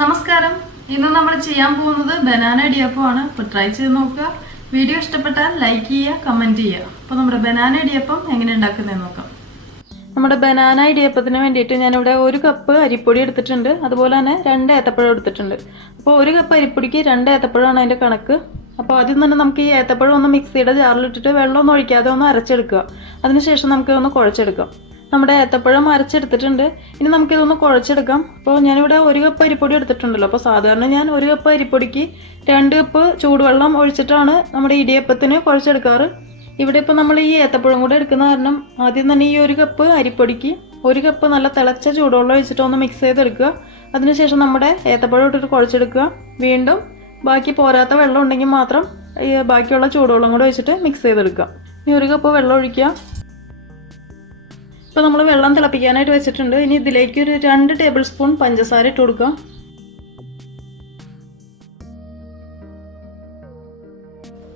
നമസ്കാരം. ഇന്ന് നമ്മൾ ചെയ്യാൻ പോകുന്നത് ബനാന ഇടിയപ്പമാണ്. അപ്പോൾ ട്രൈ ചെയ്ത് നോക്കുക. വീഡിയോ ഇഷ്ടപ്പെട്ടാൽ ലൈക്ക് ചെയ്യുക, കമൻറ്റ് ചെയ്യുക. അപ്പോൾ നമ്മുടെ ബനാന ഇടിയപ്പം എങ്ങനെ ഉണ്ടാക്കുന്നതെന്ന് നോക്കാം. നമ്മുടെ ബനാന ഇടിയപ്പത്തിന് വേണ്ടിയിട്ട് ഞാനിവിടെ 1 കപ്പ് അരിപ്പൊടി എടുത്തിട്ടുണ്ട്. അതുപോലെ തന്നെ 2 ഏത്തപ്പഴം എടുത്തിട്ടുണ്ട്. അപ്പോൾ 1 കപ്പ് അരിപ്പൊടിക്ക് 2 ഏത്തപ്പഴമാണ് അതിൻ്റെ കണക്ക്. അപ്പോൾ ആദ്യം തന്നെ നമുക്ക് ഈ ഏത്തപ്പഴം ഒന്ന് മിക്സിയുടെ ജാറിലിട്ടിട്ട് വെള്ളമൊന്നും ഒഴിക്കാതെ ഒന്ന് അരച്ചെടുക്കുക. അതിനുശേഷം നമുക്ക് ഒന്ന് കുഴച്ചെടുക്കാം. നമ്മുടെ ഏത്തപ്പഴം അരച്ചെടുത്തിട്ടുണ്ട്. ഇനി നമുക്കിതൊന്ന് കുഴച്ചെടുക്കാം. അപ്പോൾ ഞാനിവിടെ 1 കപ്പ് അരിപ്പൊടി എടുത്തിട്ടുണ്ടല്ലോ. അപ്പോൾ സാധാരണ ഞാൻ 1 കപ്പ് അരിപ്പൊടിക്ക് 2 കപ്പ് ചൂടുവെള്ളം ഒഴിച്ചിട്ടാണ് നമ്മുടെ ഇടിയപ്പത്തിന് കുഴച്ചെടുക്കാറ്. ഇവിടെ ഇപ്പോൾ നമ്മൾ ഈ ഏത്തപ്പഴം കൂടെ എടുക്കുന്ന കാരണം ആദ്യം തന്നെ ഈ 1 കപ്പ് അരിപ്പൊടിക്ക് 1 കപ്പ് നല്ല തിളച്ച ചൂടുവെള്ളം ഒഴിച്ചിട്ട് ഒന്ന് മിക്സ് ചെയ്തെടുക്കുക. അതിനുശേഷം നമ്മുടെ ഏത്തപ്പഴം ഇട്ടിട്ട് കുഴച്ചെടുക്കുക. വീണ്ടും ബാക്കി പോരാത്ത വെള്ളം ഉണ്ടെങ്കിൽ മാത്രം ബാക്കിയുള്ള ചൂടുവെള്ളം കൂടെ ഒഴിച്ചിട്ട് മിക്സ് ചെയ്തെടുക്കുക. ഇനി 1 കപ്പ് വെള്ളം ഒഴിക്കുക. ഇപ്പോൾ നമ്മൾ വെള്ളം തിളപ്പിക്കാനായിട്ട് വെച്ചിട്ടുണ്ട്. ഇനി ഇതിലേക്ക് ഒരു 2 ടേബിൾ സ്പൂൺ പഞ്ചസാര ഇട്ട് കൊടുക്കുക.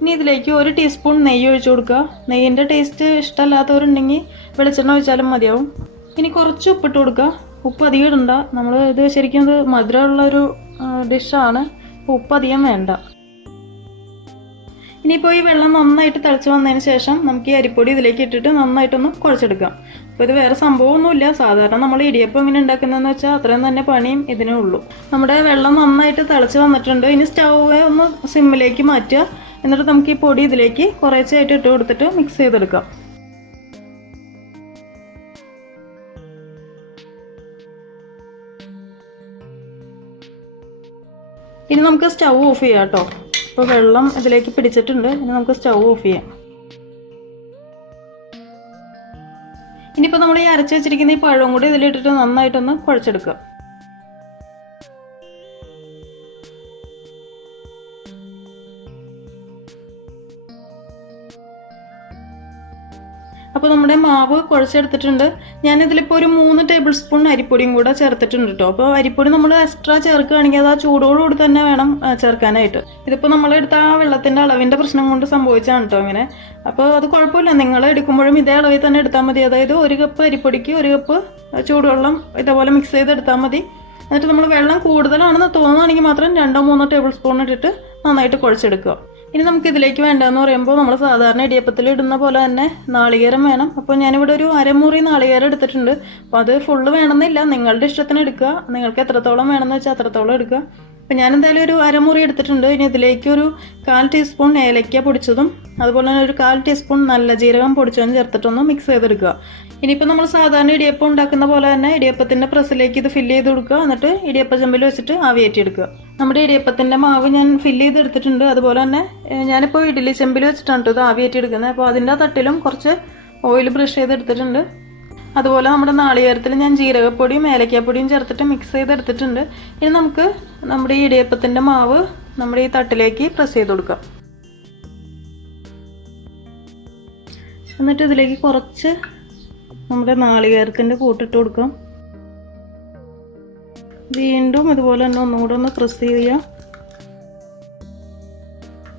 ഇനി ഇതിലേക്ക് 1 ടീസ്പൂൺ നെയ്യ് ഒഴിച്ചു കൊടുക്കുക. നെയ്യിൻ്റെ ടേസ്റ്റ് ഇഷ്ടമല്ലാത്തവരുണ്ടെങ്കിൽ വെളിച്ചെണ്ണ ഒഴിച്ചാലും മതിയാവും. ഇനി കുറച്ച് ഉപ്പിട്ട് കൊടുക്കുക. ഉപ്പ് അധികം ഇടണ്ട. നമ്മൾ ഇത് ശരിക്കും ഇത് മധുരമുള്ളൊരു ഡിഷാണ്. ഉപ്പ് അധികം വേണ്ട. ഇനിയിപ്പോൾ ഈ വെള്ളം നന്നായിട്ട് തിളച്ച് വന്നതിന് ശേഷം നമുക്ക് ഈ അരിപ്പൊടി ഇതിലേക്ക് ഇട്ടിട്ട് നന്നായിട്ടൊന്ന് കുഴച്ചെടുക്കാം. അപ്പോൾ ഇത് വേറെ സംഭവമൊന്നുമില്ല. സാധാരണ നമ്മൾ ഇടിയപ്പം എങ്ങനെ ഉണ്ടാക്കുന്നതെന്ന് വെച്ചാൽ അത്രയും തന്നെ പണിയും ഇതിനേ ഉള്ളൂ. നമ്മുടെ വെള്ളം നന്നായിട്ട് തിളച്ച് വന്നിട്ടുണ്ട്. ഇനി സ്റ്റൗവേ ഒന്ന് സിമ്മിലേക്ക് മാറ്റുക. എന്നിട്ട് നമുക്ക് ഈ പൊടി ഇതിലേക്ക് കുറേശ്ശായിട്ട് ഇട്ട് കൊടുത്തിട്ട് മിക്സ് ചെയ്തെടുക്കാം. ഇനി നമുക്ക് സ്റ്റൗ ഓഫ് ചെയ്യാം കേട്ടോ. ഇപ്പോൾ വെള്ളം ഇതിലേക്ക് പിടിച്ചിട്ടുണ്ട്. ഇനി നമുക്ക് സ്റ്റൗ ഓഫ് ചെയ്യാം. ഇനിയിപ്പോൾ നമ്മൾ ഈ അരച്ച് വെച്ചിരിക്കുന്ന ഈ പഴവും കൂടി ഇതിലിട്ടിട്ട് നന്നായിട്ടൊന്ന് കുഴച്ചെടുക്കുക. അപ്പോൾ നമ്മുടെ മാവ് കുഴച്ചെടുത്തിട്ടുണ്ട്. ഞാനിതിലിപ്പോൾ ഒരു 3 ടേബിൾ സ്പൂൺ അരിപ്പൊടിയും കൂടെ ചേർത്തിട്ടുണ്ട് കേട്ടോ. അപ്പോൾ അരിപ്പൊടി നമ്മൾ എക്സ്ട്രാ ചേർക്കുകയാണെങ്കിൽ അത് ആ ചൂടോടുകൂടി തന്നെ വേണം ചേർക്കാനായിട്ട്. ഇതിപ്പോൾ നമ്മളെടുത്ത ആ വെള്ളത്തിൻ്റെ അളവിൻ്റെ പ്രശ്നം കൊണ്ട് സംഭവിച്ചാണ് കേട്ടോ ഇങ്ങനെ. അപ്പോൾ അത് കുഴപ്പമില്ല. നിങ്ങൾ എടുക്കുമ്പോഴും ഇതേ അളവിൽ തന്നെ എടുത്താൽ മതി. അതായത് 1 കപ്പ് അരിപ്പൊടിക്ക് 1 കപ്പ് ചൂടുവെള്ളം ഇതേപോലെ മിക്സ് ചെയ്തെടുത്താൽ മതി. എന്നിട്ട് നമ്മൾ വെള്ളം കൂടുതലാണെന്ന് തോന്നുകയാണെങ്കിൽ മാത്രം 2-3 ടേബിൾ സ്പൂൺ ഇട്ടിട്ട് നന്നായിട്ട് കുഴച്ചെടുക്കുക. ഇനി നമുക്ക് ഇതിലേക്ക് വേണ്ടതെന്ന് പറയുമ്പോൾ നമ്മൾ സാധാരണ ഇടിയപ്പത്തിൽ ഇടുന്ന പോലെ തന്നെ നാളികേരം വേണം. അപ്പോൾ ഞാനിവിടെ ഒരു അരമുറി നാളികേരം എടുത്തിട്ടുണ്ട്. അപ്പോൾ അത് ഫുള്ള് വേണമെന്നില്ല, നിങ്ങളുടെ ഇഷ്ടത്തിന് എടുക്കുക. നിങ്ങൾക്ക് എത്രത്തോളം വേണമെന്ന് വെച്ചാൽ അത്രത്തോളം എടുക്കുക. അപ്പോൾ ഞാനെന്തായാലും ഒരു അരമുറി എടുത്തിട്ടുണ്ട്. ഇനി ഇതിലേക്ക് ഒരു 1/4 ടീസ്പൂൺ ഏലക്ക പൊടിച്ചതും അതുപോലെ തന്നെ ഒരു 1/4 ടീസ്പൂൺ നല്ല ജീരകം പൊടിച്ചതും ചേർത്തിട്ടൊന്ന് മിക്സ് ചെയ്തെടുക്കുക. ഇനിയിപ്പോൾ നമ്മൾ സാധാരണ ഇടിയപ്പം ഉണ്ടാക്കുന്ന പോലെ തന്നെ ഇടിയപ്പത്തിൻ്റെ പ്രസ്സിലേക്ക് ഇത് ഫില്ല് ചെയ്ത് കൊടുക്കുക. എന്നിട്ട് ഇടിയപ്പ ചെമ്പിൽ വെച്ചിട്ട് ആവിയേറ്റിയെടുക്കുക. നമ്മുടെ ഇടിയപ്പത്തിൻ്റെ മാവ് ഞാൻ ഫില്ല് ചെയ്തെടുത്തിട്ടുണ്ട്. അതുപോലെ തന്നെ ഞാനിപ്പോൾ ഇഡ്ഡലി ചെമ്പിൽ വെച്ചിട്ടാണ് ഇത് ആവിയേറ്റിയെടുക്കുന്നത്. അപ്പോൾ അതിൻ്റെ തട്ടിലും കുറച്ച് ഓയിൽ ബ്രഷ് ചെയ്തെടുത്തിട്ടുണ്ട്. അതുപോലെ നമ്മുടെ നാളികേരത്തിൽ ഞാൻ ജീരകപ്പൊടിയും ഏലക്കാപ്പൊടിയും ചേർത്തിട്ട് മിക്സ് ചെയ്തെടുത്തിട്ടുണ്ട്. ഇനി നമുക്ക് നമ്മുടെ ഈ ഇടിയപ്പത്തിൻ്റെ മാവ് നമ്മുടെ ഈ തട്ടിലേക്ക് പ്രസ് ചെയ്ത് കൊടുക്കാം. എന്നിട്ട് ഇതിലേക്ക് കുറച്ച് നമ്മുടെ നാളികേരത്തിൻ്റെ കൂട്ടിട്ട് കൊടുക്കാം. വീണ്ടും ഇതുപോലെ തന്നെ ഒന്നുകൂടെ ഒന്ന് പ്രസ് ചെയ്യുക.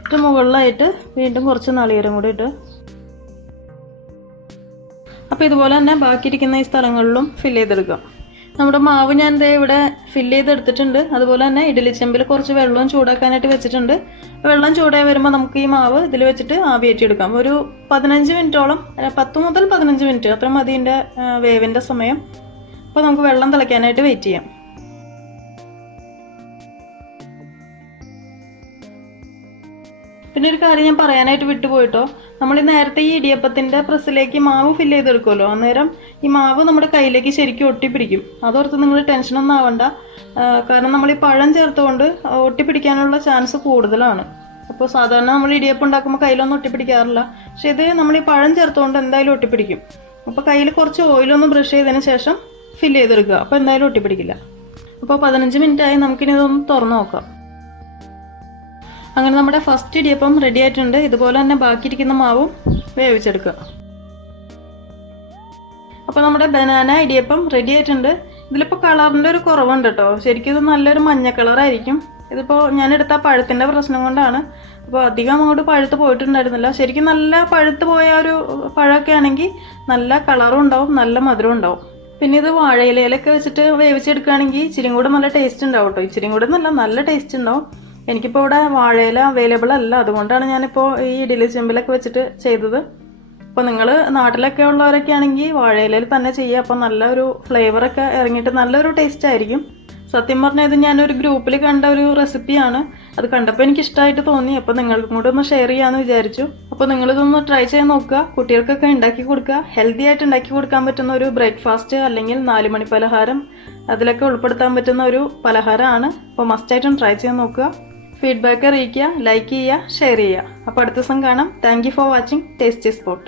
ഇത് മുകളിലായിട്ട് വീണ്ടും കുറച്ച് നാളികേരം കൂടി ഇട്ട്. അപ്പോൾ ഇതുപോലെ തന്നെ ബാക്കിയിരിക്കുന്ന ഈ സ്ഥലങ്ങളിലും ഫില്ല് ചെയ്തെടുക്കാം. നമ്മുടെ മാവ് ഞാൻ ഇവിടെ ഫില്ല് ചെയ്തെടുത്തിട്ടുണ്ട്. അതുപോലെ തന്നെ ഇഡ്ഡലി ചെമ്പിൽ കുറച്ച് വെള്ളവും ചൂടാക്കാനായിട്ട് വെച്ചിട്ടുണ്ട്. വെള്ളം ചൂടായി വരുമ്പോൾ നമുക്ക് ഈ മാവ് ഇതിൽ വെച്ചിട്ട് ആവിയേറ്റിയെടുക്കാം. ഒരു 15 മിനിറ്റോളം, 10 മുതൽ 15 മിനിറ്റ് അത്ര മതി ഇതിൻ്റെ വേവിൻ്റെ സമയം. അപ്പോൾ നമുക്ക് വെള്ളം തിളയ്ക്കാനായിട്ട് വെയിറ്റ് ചെയ്യാം. പിന്നെ ഒരു കാര്യം ഞാൻ പറയാനായിട്ട് വിട്ടുപോയിട്ടോ. നമ്മൾ നേരത്തെ ഈ ഇടിയപ്പത്തിൻ്റെ പ്രസ്സിലേക്ക് മാവ് ഫില്ല് ചെയ്തെടുക്കുമല്ലോ, അന്നേരം ഈ മാവ് നമ്മുടെ കയ്യിലേക്ക് ശരിക്കും ഒട്ടിപ്പിടിക്കും. അതോർത്ത് നിങ്ങൾ ടെൻഷനൊന്നും ആവണ്ട. കാരണം നമ്മൾ ഈ പഴം ചേർത്തുകൊണ്ട് ഒട്ടിപ്പിടിക്കാനുള്ള ചാൻസ് കൂടുതലാണ്. അപ്പോൾ സാധാരണ നമ്മൾ ഇടിയപ്പം ഉണ്ടാക്കുമ്പോൾ കയ്യിലൊന്നും ഒട്ടിപ്പിടിക്കാറില്ല. പക്ഷേ ഇത് നമ്മൾ ഈ പഴം ചേർത്തുകൊണ്ട് എന്തായാലും ഒട്ടിപ്പിടിക്കും. അപ്പോൾ കയ്യിൽ കുറച്ച് ഓയിലൊന്ന് ബ്രഷ് ചെയ്തതിന് ശേഷം ഫില്ല് ചെയ്തെടുക്കുക. അപ്പോൾ എന്തായാലും ഒട്ടിപ്പിടിക്കില്ല. അപ്പോൾ 15 മിനിറ്റായി. നമുക്കിനി ഇതൊന്ന് തുറന്ന് നോക്കാം. അങ്ങനെ നമ്മുടെ ഫസ്റ്റ് ഇടിയപ്പം റെഡി ആയിട്ടുണ്ട്. ഇതുപോലെ തന്നെ ബാക്കിയിരിക്കുന്ന മാവും വേവിച്ചെടുക്കുക. അപ്പോൾ നമ്മുടെ ബനാന ഇടിയപ്പം റെഡി ആയിട്ടുണ്ട്. ഇതിലിപ്പോൾ കളറിൻ്റെ ഒരു കുറവുണ്ട് കേട്ടോ. ശരിക്കും ഇത് നല്ലൊരു മഞ്ഞ കളറായിരിക്കും. ഇതിപ്പോൾ ഞാനെടുത്ത പഴത്തിൻ്റെ പ്രശ്നം കൊണ്ടാണ്. അപ്പോൾ അധികം അങ്ങോട്ട് പഴുത്ത് പോയിട്ടുണ്ടായിരുന്നില്ല. ശരിക്കും നല്ല പഴുത്ത് പോയ ഒരു പഴമൊക്കെ ആണെങ്കിൽ നല്ല കളറും ഉണ്ടാവും, നല്ല മധുരവും ഉണ്ടാവും. പിന്നെ ഇത് വാഴയിലയിലൊക്കെ വെച്ചിട്ട് വേവിച്ചെടുക്കുകയാണെങ്കിൽ ഇച്ചിരി കൂടെ നല്ല ടേസ്റ്റ് ഉണ്ടാവും കേട്ടോ. ഇച്ചിരി കൂടെ നല്ല ടേസ്റ്റ് ഉണ്ടാവും. എനിക്കിപ്പോൾ ഇവിടെ വാഴയില അവൈലബിൾ അല്ല, അതുകൊണ്ടാണ് ഞാനിപ്പോൾ ഈ ഇഡ്ഡലി ചെമ്പിലൊക്കെ വെച്ചിട്ട് ചെയ്തത്. അപ്പോൾ നിങ്ങൾ നാട്ടിലൊക്കെ ഉള്ളവരൊക്കെ ആണെങ്കിൽ വാഴയിലയിൽ തന്നെ ചെയ്യുക. അപ്പോൾ നല്ലൊരു ഫ്ലേവറൊക്കെ ഇറങ്ങിയിട്ട് നല്ലൊരു ടേസ്റ്റ് ആയിരിക്കും. സത്യം പറഞ്ഞാൽ ഇത് ഞാനൊരു ഗ്രൂപ്പിൽ കണ്ട ഒരു റെസിപ്പിയാണ്. അത് കണ്ടപ്പോൾ എനിക്ക് ഇഷ്ടമായിട്ട് തോന്നി. അപ്പോൾ നിങ്ങൾക്കും കൂടെ ഒന്ന് ഷെയർ ചെയ്യാമെന്ന് വിചാരിച്ചു. അപ്പോൾ നിങ്ങളിതൊന്ന് ട്രൈ ചെയ്ത് നോക്കുക. കുട്ടികൾക്കൊക്കെ ഉണ്ടാക്കി കൊടുക്കുക. ഹെൽത്തി ആയിട്ട് ഉണ്ടാക്കി കൊടുക്കാൻ പറ്റുന്ന ഒരു ബ്രേക്ക്ഫാസ്റ്റ് അല്ലെങ്കിൽ 4 മണി പലഹാരം അതിലൊക്കെ ഉൾപ്പെടുത്താൻ പറ്റുന്ന ഒരു പലഹാരമാണ്. അപ്പോൾ മസ്റ്റായിട്ടും ട്രൈ ചെയ്ത് നോക്കുക. ഫീഡ്ബാക്ക് അറിയിക്കുക, ലൈക്ക് ചെയ്യുക, ഷെയർ ചെയ്യുക. അപ്പോൾ അടുത്ത ദിവസം കാണാം. Thank you for watching tasty spot.